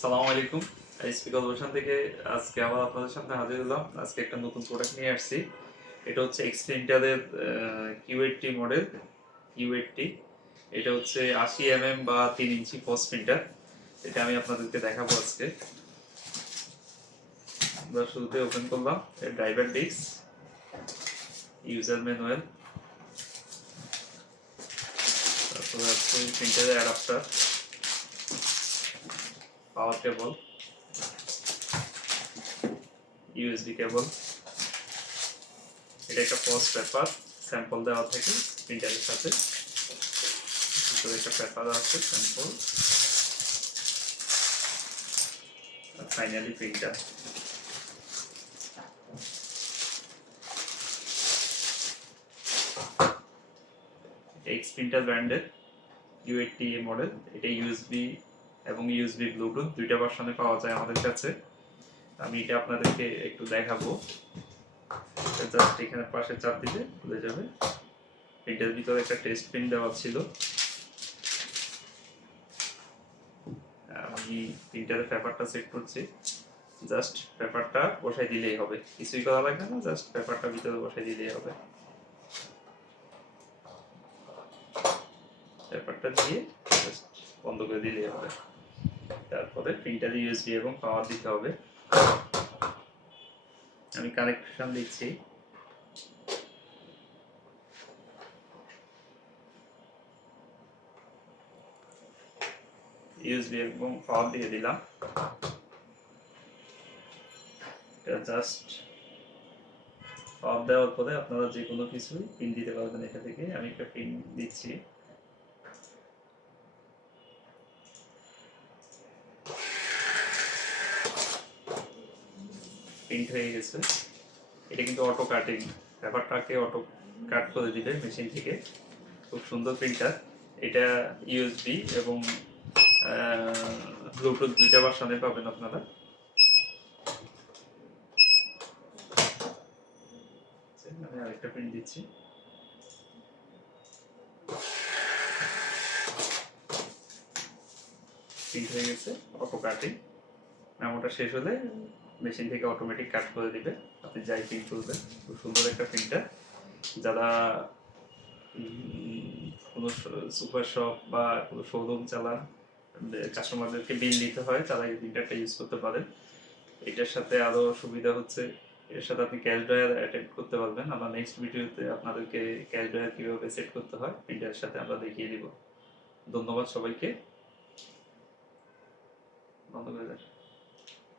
সালামু আলাইকুম। এসপি কলভার্সন থেকে আজকে আবার আপনাদের সামনে হাজির হলাম। আজকে একটা নতুন প্রোডাক্ট নিয়ে আসছি। এটা হচ্ছে এক্সপ্রিন্টারের Q eighty model Q eighty এটা হচ্ছে আশি এম এম বা তিন ইঞ্চি পস প্রিন্টার এটা আমি আপনাদেরকে দেখাবো আজকে। শুরুতে ওপেন করলাম। এর ড্রাইভার ডিস্ক ইউজার ম্যানুয়াল তারপরে হচ্ছে প্রিন্টারের অ্যাডাপ্টার পাওয়ার কেবল ইউএসবি কেবল এটা একটা পোস্ট পেপার স্যাম্পল দেওয়া থাকে প্রিন্টারের সাথে। ভিতরে একটা পেপার আছে স্যাম্পল আর ফাইনালি প্রিন্টার এক্স প্রিন্টার ব্র্যান্ডের ইউ এইটটি মডেল এটা ইউএসবি এবং ইউএসবি ব্লুটুথ দুইটা ভার্সনে পাওয়া যায় আমাদের কাছে। আমি এটা আপনাদেরকে একটু দেখাবো। জাস্ট এখানে পাশে চাপ দিলে খুলে যাবে। এটার ভিতরে একটা টেস্ট পিন দেওয়া ছিল। আমি প্রিন্টারের পেপারটা সেট করছি। জাস্ট পেপারটা বসাই দিলেই হবে। কিছুই করা লাগবে না জাস্ট পেপারটা ভিতরে বসাই দিলেই হবে। পেপারটা দিয়ে জাস্ট বন্ধ করে দিলেই হবে। তারপরে প্রিন্টার ইউএসবি এবং পাওয়ার দিতে হবে। আমি কানেকশন দিচ্ছি। ইউএসবি এবং পাওয়ার দিয়ে দিলাম। এটা জাস্ট পাওয়ার দেওয়ার পরে আপনারা যে কোনো কিছুই পিন দিতে পারবেন এটা থেকে। আমি একটা পিন দিচ্ছি। প্রিন্ট হয়ে গেছে এটা কিন্তু অটো কাটিং পেপারটাকে অটো কাট করে দিবে মেশিন থেকে খুব সুন্দর প্রিন্টার এটা ইউএসবি এবং ব্লুটুথ দুইটা ভার্সনে পাবেন আপনারা। আরেকটা প্রিন্ট দিচ্ছি। প্রিন্ট হয়ে গেছে অটো কাটিং মেমোটা শেষ হলে মেশিন থেকে অটোমেটিক কাট করে দিবে। আপনি যাই প্রিন্ট করবেন, খুব সুন্দর একটা প্রিন্টার যারা কোনো সুপার শপ বা কোনো শোরুম চালান কাস্টমারদেরকে বিল দিতে হয়, তারা এই প্রিন্টারটা ইউজ করতে পারেন। এটার সাথে আরও সুবিধা হচ্ছে, এর সাথে আপনি ক্যাশ ড্রয়ার অ্যাটেন্ড করতে পারবেন। আমরা নেক্সট ভিডিওতে আপনাদেরকে ক্যাশ ড্রয়ার কীভাবে সেট করতে হয় প্রিন্টারের সাথে আমরা দেখিয়ে দিব। ধন্যবাদ সবাইকে। দেন।